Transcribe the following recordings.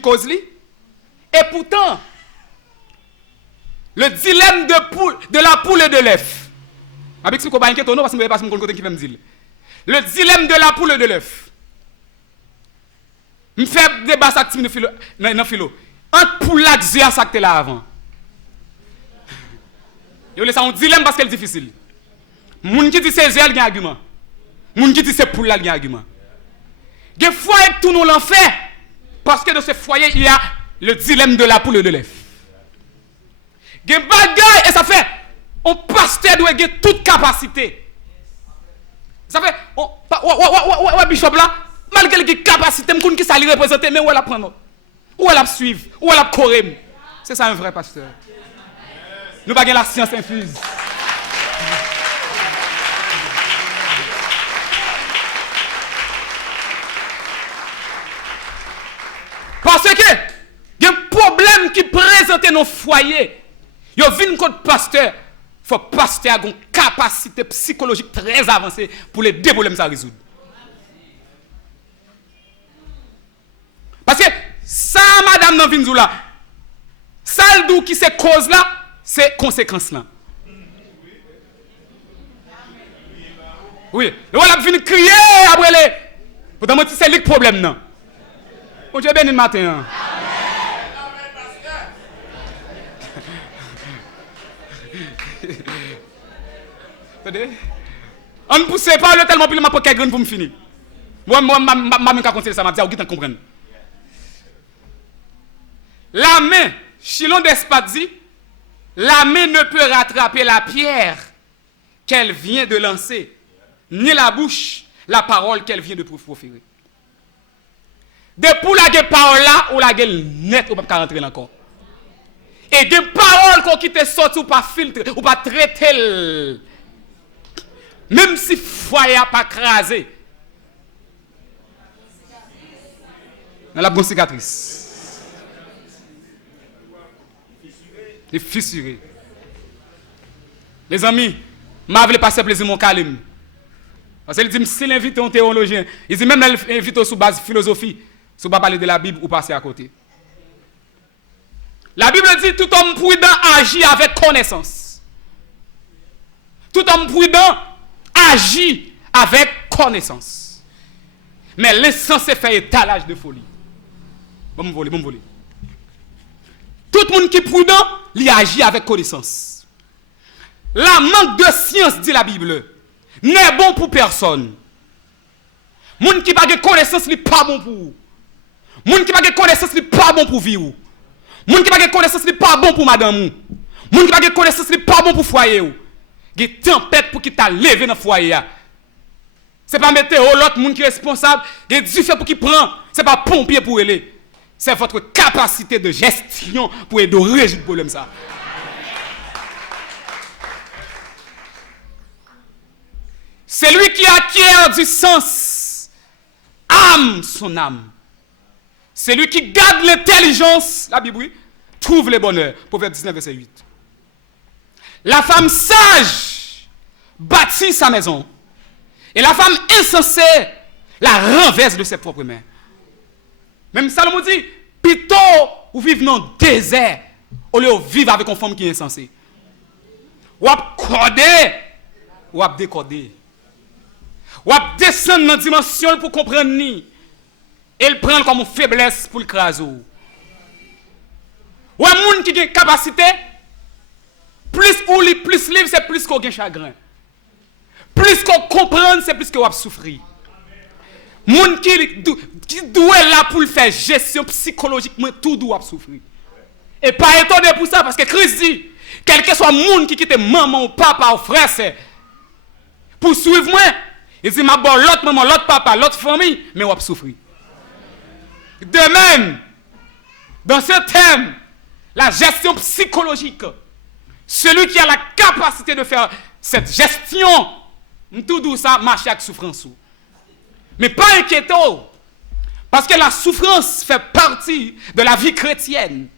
qui cause lui. Et pourtant, le dilemme de la poule et de l'œuf. Avec ce qu'on va inquiéter, non, parce que je ne sais pas ce que je vais me dire. Le dilemme de la poule et de l'œuf. Je fais débat ça dans le philo. Entre poule et Dieu, ça que là avant. Yo laisse un dilemme parce qu'elle est difficile. Moun qui dit c'est Zéal qui a argument. Moun qui dit c'est poule là qui a argument. Des fois tout nous l'enfer parce que dans ce foyer il y a le dilemme de la poule et de l'œuf. Des bagaille et ça fait on pasteur doit avoir toute capacité. Ça fait ouais bishop là malgré qu'il capacité me qui ça lui représenter mais où elle a prendre où elle a suivre où elle a correm. C'est ça un vrai pasteur. Nous pas la science infuse. Parce que il y a un problème qui présente dans nos foyers. Il y a une contre pasteur. Il faut pasteur avoir une capacité psychologique très avancée pour les deux problèmes à résoudre. Parce que ça, madame dans Vinzou là, ça le qui c'est cause là, c'est conséquence là. Oui, voilà venir crier après les. Pourtant c'est le problème non. Bon Dieu béni le matin. Attendez. On ne pousse pas le tellement plus m'a pas quelqu'un pour me finir. Moi même quand conseiller ça m'a dit vous comprendre. La main, Chilon d'Espat dit, la main ne peut rattraper la pierre qu'elle vient de lancer, ni la bouche, la parole qu'elle vient de proférer. Depuis la parole là, ou la gueule net, ou pas rentrer encore. Et des paroles qu'on quitte sorti ou pas filtrer, ou pas traiter. Même si foyer n'a pas crasé. Dans la bonne cicatrice. Les fissurés. Les amis, je voulais passer plaisir mon calme. Parce qu'il dit, si l'invite un théologien, il dit même l'invite sous base philosophie, si vous ne parler de la Bible ou passer à côté. La Bible dit, tout homme prudent agit avec connaissance. Tout homme prudent agit avec connaissance. Mais l'insensé fait étalage de folie. Bon me voler. Tout le monde qui est prudent, il agit avec connaissance. La manque de science, dit la Bible, n'est bon pour personne. Moun qui n'a pas de connaissance, n'est pas bon pour vous. Moun qui n'a pas de connaissance, n'est pas bon pour vivre. Moun qui n'a pas de connaissance, n'est pas bon pour madame. Moun qui n'a pas de connaissance, n'est pas bon pour foyer. Il y a une tempête pour qui t'a levé dans le foyer. Ce n'est pas mettre l'autre monde qui est responsable. Il y a du fait pour qui prend. Ce n'est pas pompier pour aller. C'est votre capacité de gestion pour aider à résoudre le problème. Ça. Celui qui acquiert du sens, âme son âme. Celui qui garde l'intelligence, la Bible, oui, trouve le bonheur. Proverbe 19, verset 8. La femme sage bâtit sa maison. Et la femme insensée la renverse de ses propres mains. Même Salomon dit, plutôt ou vivre dans le désert, au lieu de vivre avec une femme qui est insensée. Ou à coder, ou à décoder. Ou à descendre dans la dimension pour comprendre ni. Et le prendre comme une faiblesse pour le craser. Ou un monde qui a une capacité, plus ou li, plus livre, c'est plus qu'on a chagrin. Plus qu'on comprend, c'est plus qu'on va souffrir. Moun qui doit là pour faire gestion psychologique, tout doit souffrir. Et pas étonné pour ça, parce que Christ dit, quel que soit moun qui quitte maman ou papa ou frère, c'est pour suivre moi. Il dit, ma bon, l'autre maman, l'autre papa, l'autre famille, mais on va souffrir. De même, dans ce thème, la gestion psychologique, celui qui a la capacité de faire cette gestion, tout doux ça, marche avec souffrance. Mais pas inquiétons, parce que la souffrance fait partie de la vie chrétienne.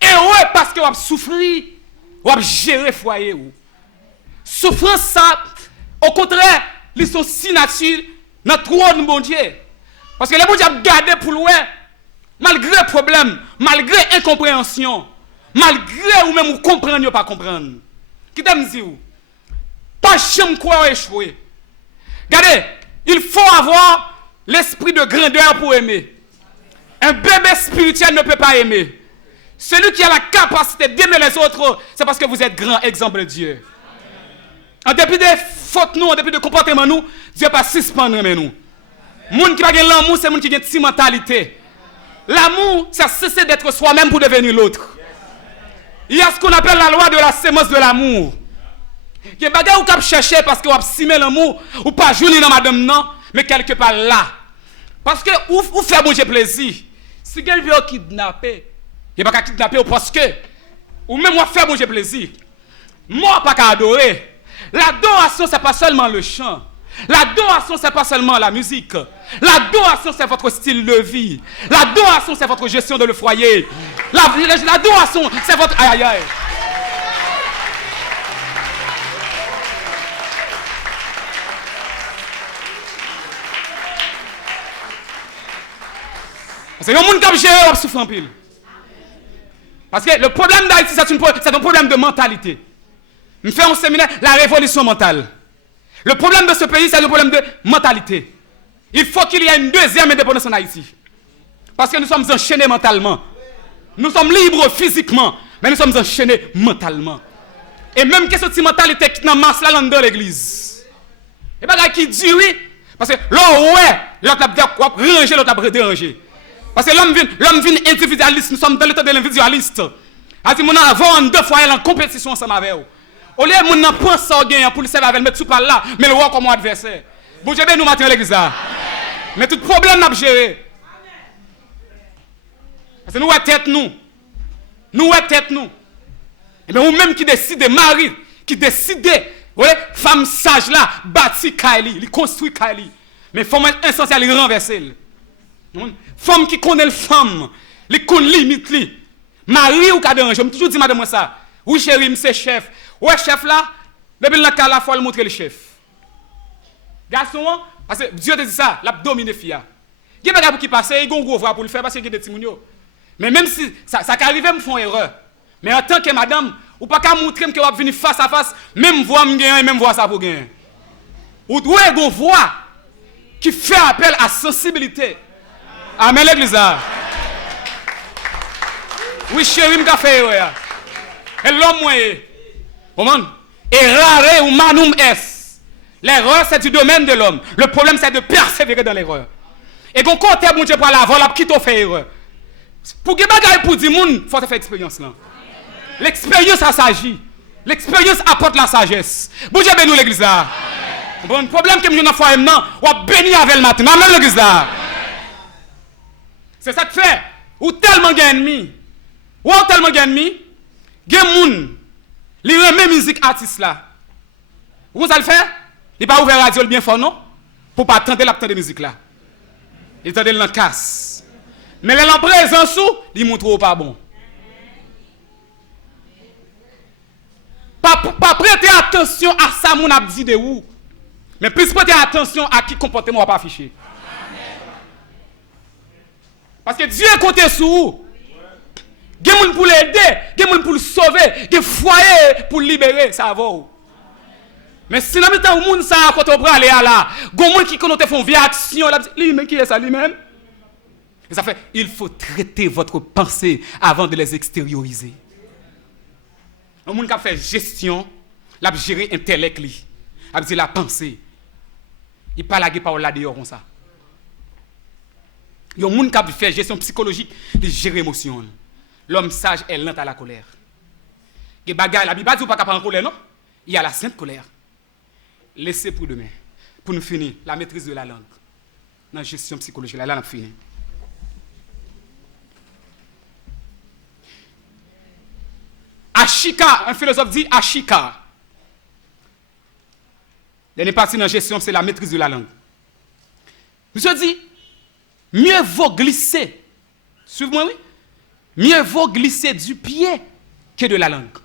Et ouais, parce que vous souffrez, vous gérer le foyer. Souffrance, ça, au contraire, ils sont si naturels dans le trône de mon Dieu. Parce que les gens qui ont gardé pour loin, Malgré problème, malgré incompréhension, malgré ou même vous comprenez ou pas comprendre. Qui t'aime dire? Pas jamais quoi échouer. Regardez, il faut avoir l'esprit de grandeur pour aimer. Un bébé spirituel ne peut pas aimer. Celui qui a la capacité d'aimer les autres, c'est parce que vous êtes grand exemple de Dieu. En dépit des fautes nous, en dépit de comportement nous, Dieu n'a pas suspendre nous. Moun qui n'a pas l'amour, c'est moun qui a une mentalité. L'amour, ça cesse d'être soi-même pour devenir l'autre. Il y a ce qu'on appelle la loi de la sémence de l'amour. Il y a des gens qui chercher parce qu'ils ont simé l'amour, ou pas jouer dans madame non, mais quelque part là. Parce que vous faites bon plaisir. Si quelqu'un veut kidnapper, il n'y a pas qu'à kidnapper parce que, ou même moi faire bon plaisir. Moi pas qu'à adorer. L'adoration, ce n'est pas seulement le chant. L'adoration, ce n'est pas seulement la musique. L'adoration, c'est votre style de vie. L'adoration, c'est votre gestion de le foyer. L'adoration, c'est votre... Aïe, aïe, aïe. C'est un monde qui a géré, qui souffre en pile. Parce que le problème d'Haïti, c'est un problème de mentalité. Je fais un séminaire, la révolution mentale. Le problème de ce pays, c'est le problème de mentalité. Il faut qu'il y ait une deuxième indépendance en Haïti. Parce que nous sommes enchaînés mentalement. Nous sommes libres physiquement, mais nous sommes enchaînés mentalement. Et même que cette mentalité qui est dans masse là dans l'église. Et pas qui dit oui, parce que là, ouais, l'autre a ranger, l'autre a déranger. Parce que l'homme vient individualiste, nous sommes dans l'état de l'individualiste. A-t-il mon avant deux fois en compétition ensemble avec vous. Au lieu de mon pense à gagner pour le servir avec mettre sous par là, mais le voir comme adversaire. Bon Dieu nous matin l'église là. Mais tout problème n'a pas géré. Parce que nous avons tête nous. Nous avons tête nous. Et bien vous-même qui décidez, mari, qui décidez, femme sage là, bâti Kaili, il construit Kaili. Mais femme essentielle, il renverse. Femme qui connaît le femme, il connaît limite. Mari ou cadre, je me toujours dit madame ça. Oui chérie, c'est chef. Ouais chef là, depuis le cas là, il faut le montrer le chef. Garçon, parce que Dieu te dit ça, l'a dominé fia. Il y a des gens qui passent, ils ont un gros voix pour le faire parce qu'il y a des petits mounios. Mais même si ça arrive, ils me font erreur. Mais en tant que madame, ou pas qu'à montrer que vous venir face à face, même voix me gagne, même voix ça pour gagner. Ou vous avez une voix qui fait appel à sensibilité. Amen l'église. Oui chérie, me fait erreur. Et l'homme moyen. Comment? Et rare ou manum est. L'erreur, c'est du domaine de l'homme. Le problème, c'est de persévérer dans l'erreur. Et quand on est bon Dieu pour l'avant, là, qui t'a fait erreur? Pour que bagaille pour dire moun, faut faire expérience là. L'expérience ça s'agit. L'expérience apporte la sagesse. Bon Dieu bénis l'église là. Bon problème que nous avons fait maintenant, on béni avec le matin. Amen l'église là. C'est ça que fait. Ou tellement d'ennemis. Ou tellement d'ennemis. Gen moun, li remet musique artiste là. Vous allez le faire? Il pas ouvert radio bien fort non? Pour pas attendre la de musique là. Il attendait le casse. Mais les présence sous, il montre pas bon. Pas prêter attention à ça mon a dit de où. Mais plus prêter attention à qui comportement pas affiché. Parce que Dieu compte sur vous. Il y a des gens pour l'aider, il y a des gens pour le sauver, il y a des foyers pour le libérer, ça va. Mais si dans le temps où les gens quand on prend aller là, il y a des gens qui connaissent font via action, lui-même qui est ça lui-même. Et ça fait, il faut traiter votre pensée avant de les extérioriser. Un monde qui fait gestion, il a géré l'intellect, il a dit la pensée. Il parle à par là dehors comme ça. Il y a un monde qui fait gestion psychologique, il gère l'émotion. L'homme sage est lent à la colère. Et bagaille, la Bible dit pas qu'à en colère, non? Il y a la sainte colère. Laissez pour demain. Pour nous finir, la maîtrise de la langue. Dans la gestion psychologique, là, on a fini. Ashika, un philosophe dit Ashika. Dernière partie dans la gestion, c'est la maîtrise de la langue. Monsieur dit, mieux vaut glisser. Suivez-moi, oui? Mieux vaut glisser du pied que de la langue.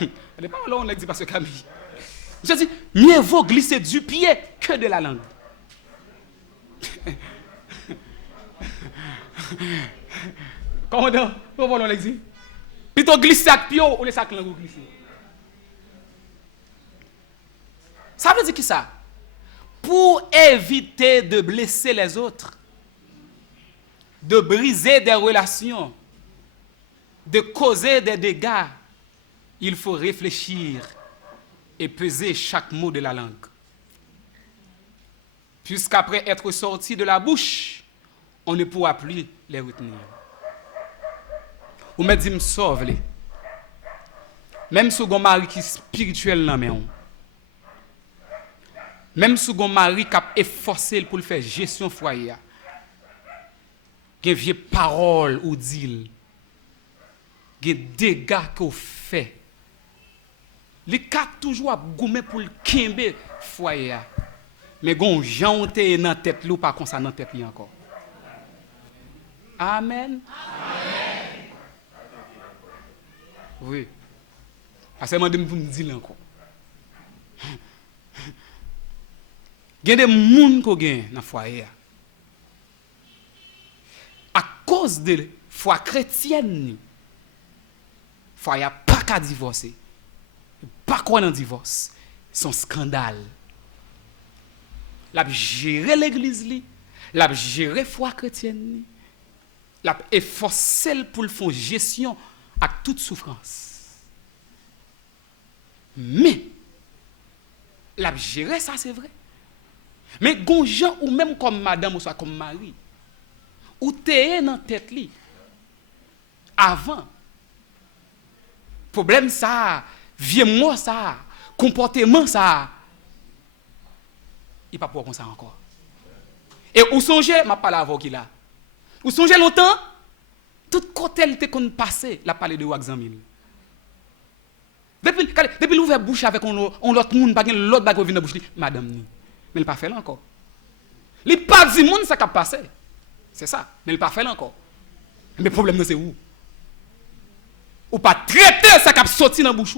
Elle n'est pas là, on l'a dit parce que Camille. Je dis, mieux vaut glisser du pied que de la langue. Comment on l'exige? Plutôt glisser avec pio ou les sacs langue glisser. Ça veut dire qui ça? Pour éviter de blesser les autres, de briser des relations, de causer des dégâts, il faut réfléchir et peser chaque mot de la langue. Puisqu'après être sorti de la bouche, on ne pourra plus les retenir. Ou me dit me sauve les. Même si on mari qui est spirituel dans main. Même si on mari qui a efforcé pour le faire gestion foyer. Gen vieille parole ou dit. Gen dégâts qu'on fait. Les cas toujours à gommer pour le kembe foyer. Mais gon jan te dans tête lou pas comme ça dans tête li encore. Amen. Amen. Oui. Parce que moi de me dire encore. Gen des moun ko gen dans foyer. À cause de foi chrétienne, foyer pas qu'à divorcer. Pas quoi dans divorce. C'est un scandale. L'a gérer l'église li, l'a gérer foi chrétienne, l'a efforcer pour le faire gestion avec toute souffrance. Mais l'a gérer ça c'est vrai. Mais gon gens ou même comme madame ou soit comme mari ou t'es dans tête li avant problème ça, vieux moi ça, comportement ça il pas pour comme ça encore. Et ou songez, m'a parlé avec qui là. Ou songez longtemps, tout côté elle était qu'on passé, la parler de Waxamil. Depuis l'ouvert bouche avec on l'autre monde pas l'autre bague venir bouche madame ni. Mais il pas fait là encore. Il pas dit monde ça qui a passé. C'est ça, mais il pas fait là encore. Mais le problème c'est où? Ou pas traiter ça qui a sorti dans bouche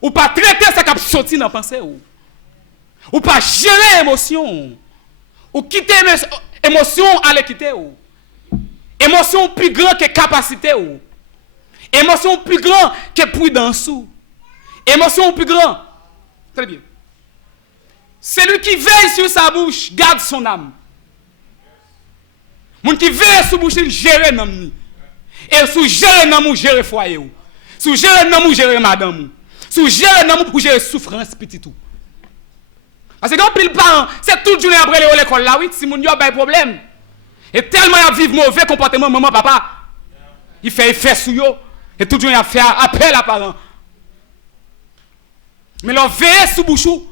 ou pas traiter ça qui a sorti dans pensée ou. Ou pas gérer émotion. Ou quitter émotion aller quitter ou. Émotion plus grand que capacité ou. Émotion plus grand que prudence ou. Émotion plus grand. Très bien. Celui qui veille sur sa bouche garde son âme. Mon qui veille sur bouche il gère l'âme. Et sous gérer l'âme ou gérer foyer ou. Sous gérer l'âme ou gérer madame ou. Sous gérer l'âme ou gérer souffrance petit tout. Parce que quand pile parent, c'est toute journée après l'école là, oui, si mon yo a pas de problème. Et tellement il vivre mauvais comportement maman papa. Il fait effet sur yo et toute journée il fait appel à parents. Mais l'on veille sous bouchou.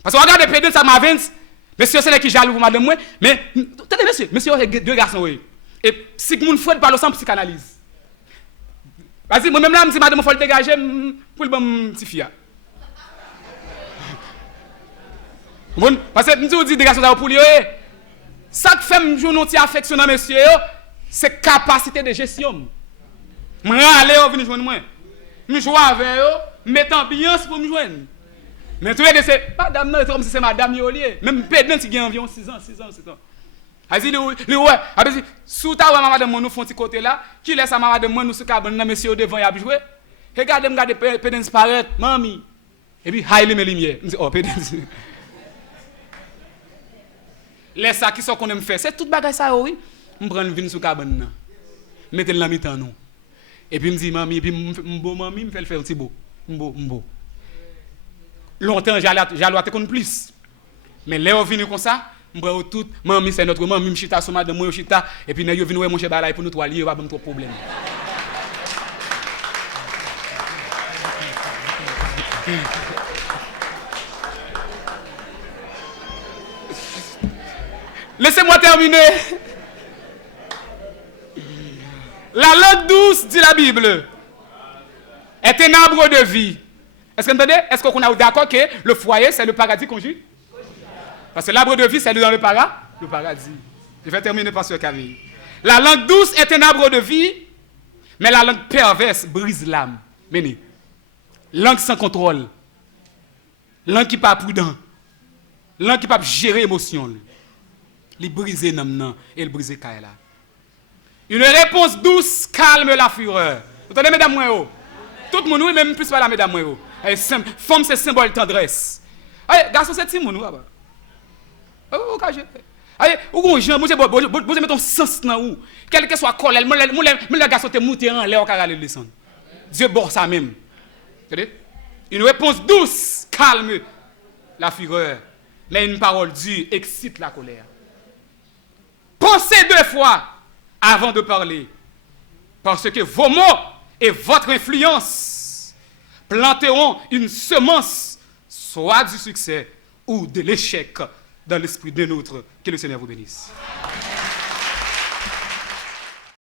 Parce que regardez pédé ça m'avance. Monsieur c'est qui jaloux pour madame moi, mais attendez monsieur deux garçons oui. Et si mon frère parle sans psychanalyse. Vas-y moi même là me dit madame faut le dégager pour le bon petit fille. Bon, parce que nous dit des garçons pour lui, ça qui fait me jouer une affection dans monsieur, c'est capacité de gestion. Moi aller venir joindre moi. Me jouer avec eux, mettre ambiance pour me joindre. Mais tout est c'est pas dame non, comme si c'est madame Yolier. Même pédant qui a environ 6 ans. Vas-y lui ouais, après sous ta madame nous font petit côté là, qui laisse à madame moi nous sous cabane dans monsieur devant y a jouer. Regardez pédant paraître, mamie. Et puis haïle mes lumières. Me dit oh pédant. Les ça qui sont qu'on aime faire, c'est toute bagaille ça oui. Me prendre vin sous cabane. Mettez la mi-temps nous. Et puis me dit mamie, puis m'beau mamie me fait le faire petit beau. M'beau. Longtemps j'allais qu'on plus. Mais là on vient comme ça, m'prend tout, mamie c'est notre mamie m'chita sur madame moi chita et puis yo vinn ouais mon cher balai pour nous trois lier pas même trop problème. Laissez-moi terminer. La langue douce, dit la Bible, est un arbre de vie. Est-ce que vous entendez? Est-ce qu'on est d'accord que le foyer, c'est le paradis conjugal? Parce que l'arbre de vie, c'est dans le paradis. Je vais terminer par ce Camille. La langue douce est un arbre de vie, mais la langue perverse brise l'âme. Menez. Langue sans contrôle. Langue qui n'est pas prudent. Langue qui ne peut pas gérer l'émotion. Il brise l'âme et il brise Kaila. Une réponse douce calme la fureur. Vous entendez, mesdames, moi, tout le monde, oui, même plus pas la mesdames, moi. Femme, c'est symbole de tendresse. Allez, garçon, c'est Timon, nous, là-bas. Oh, allez, ou qu'on j'aime, vous mettez ton sens dans où. Quel que soit colère, le garçon te monter en l'air, au carré le descendre. Dieu bord ça même. Vous entendez? Une réponse douce calme la fureur. Mais une parole dure excite la colère. Pensez 2 fois avant de parler. Parce que vos mots et votre influence planteront une semence, soit du succès ou de l'échec dans l'esprit de nôtre. Que le Seigneur vous bénisse.